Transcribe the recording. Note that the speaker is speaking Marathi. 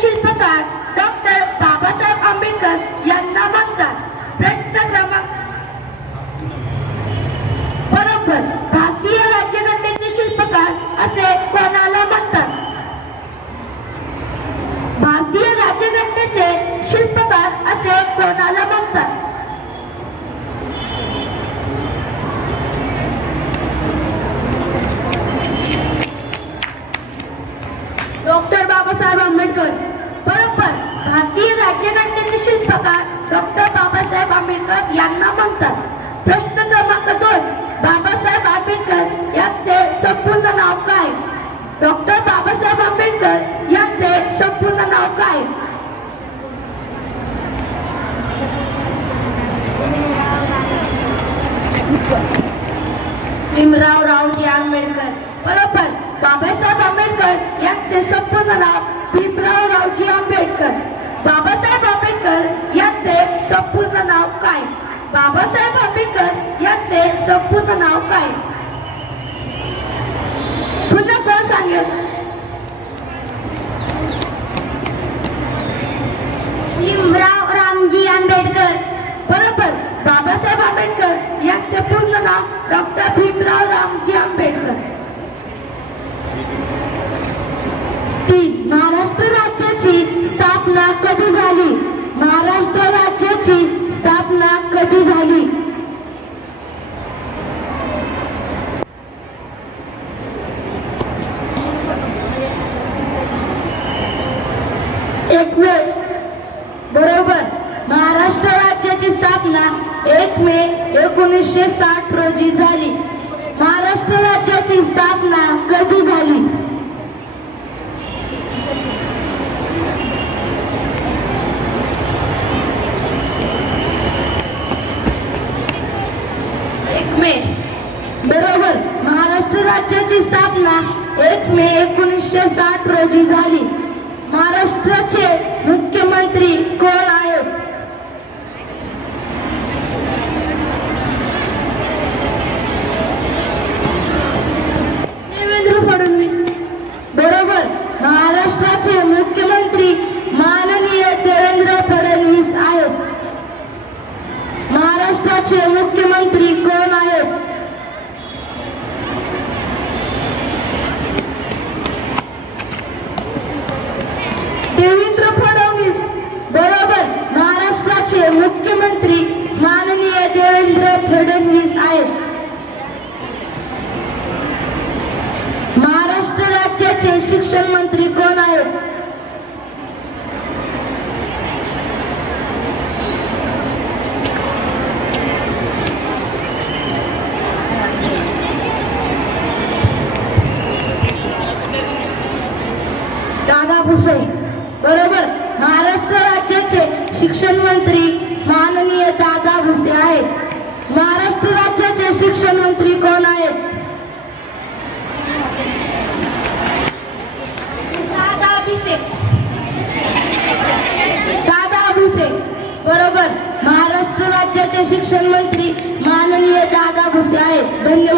शिल्पकार डॉक्टर बाबासाहेब आंबेडकर यांना म्हणतात। प्रश्न क्रमांक बरोबर, भारतीय राज्यघटनेचे शिल्पकार असे कोणाला म्हणतात? भारतीय राज्यघटनेचे शिल्पकार असे कोणाला म्हणतात? डॉक्टर बाबासाहेब आंबेडकर। बरोबर, भारतीय राज्यघटनेचे शिल्पकार डॉक्टर बाबासाहेब आंबेडकर यांना म्हणतात। प्रश्न क्रमांक 2, बाबासाहेब आंबेडकर यांचे संपूर्ण नाव काय? डॉक्टर बाबासाहेब आंबेडकर यांचे संपूर्ण नाव काय? भीमराव रावजी आंबेडकर। बरोबर, बाबासाहेब आंबेडकर यांचे संपूर्ण नाव भीमराव रावजी आंबेडकर। बाबासाहेब आंबेडकर यांचे संपूर्ण नाव काय? बाबासाहेब आंबेडकर यांचे संपूर्ण नाव काय? पुन्हा कोण सांगेल? भीमराव रामजी आंबेडकर। बरोबर, बाबासाहेब आंबेडकर यांचे पूर्ण नाव डॉक्टर भीमराव रामजी आंबेडकर। 3, महाराष्ट्र राज्याची स्थापना कधी झाली? महाराष्ट्र राज्याची स्थापना कधी झाली? एक मे। बरोबर, महाराष्ट्र राज्याची स्थापना 1 मे 1960 रोजी झाली। महाराष्ट्र राज्याची स्थापना कधी झाली? बरोबर, महाराष्ट्र राज्याची स्थापना 1 मे 1960 रोजी झाली। महाराष्ट्राचे मुख्यमंत्री कोण आहेत? देवेंद्र फडणवीस। बरोबर, महाराष्ट्राचे मुख्यमंत्री माननीय देवेंद्र फडणवीस आहेत। महाराष्ट्राचे मुख्यमंत्री कोण आहेत? देवेंद्र फडणवीस। बरोबर, महाराष्ट्राचे मुख्यमंत्री माननीय देवेंद्र फडणवीस आहेत। महाराष्ट्र राज्याचे शिक्षण मंत्री कोण आहेत? दादा भुसे। बरोबर, महाराष्ट्र राज्याचे शिक्षण मंत्री माननीय दादा भुसे आहेत। महाराष्ट्र राज्याचे शिक्षण मंत्री कोण आहेत? दादा भुसे। दादा भुसे। बरोबर, महाराष्ट्र राज्याचे शिक्षण मंत्री माननीय दादा भुसे आहेत। धन्यवाद।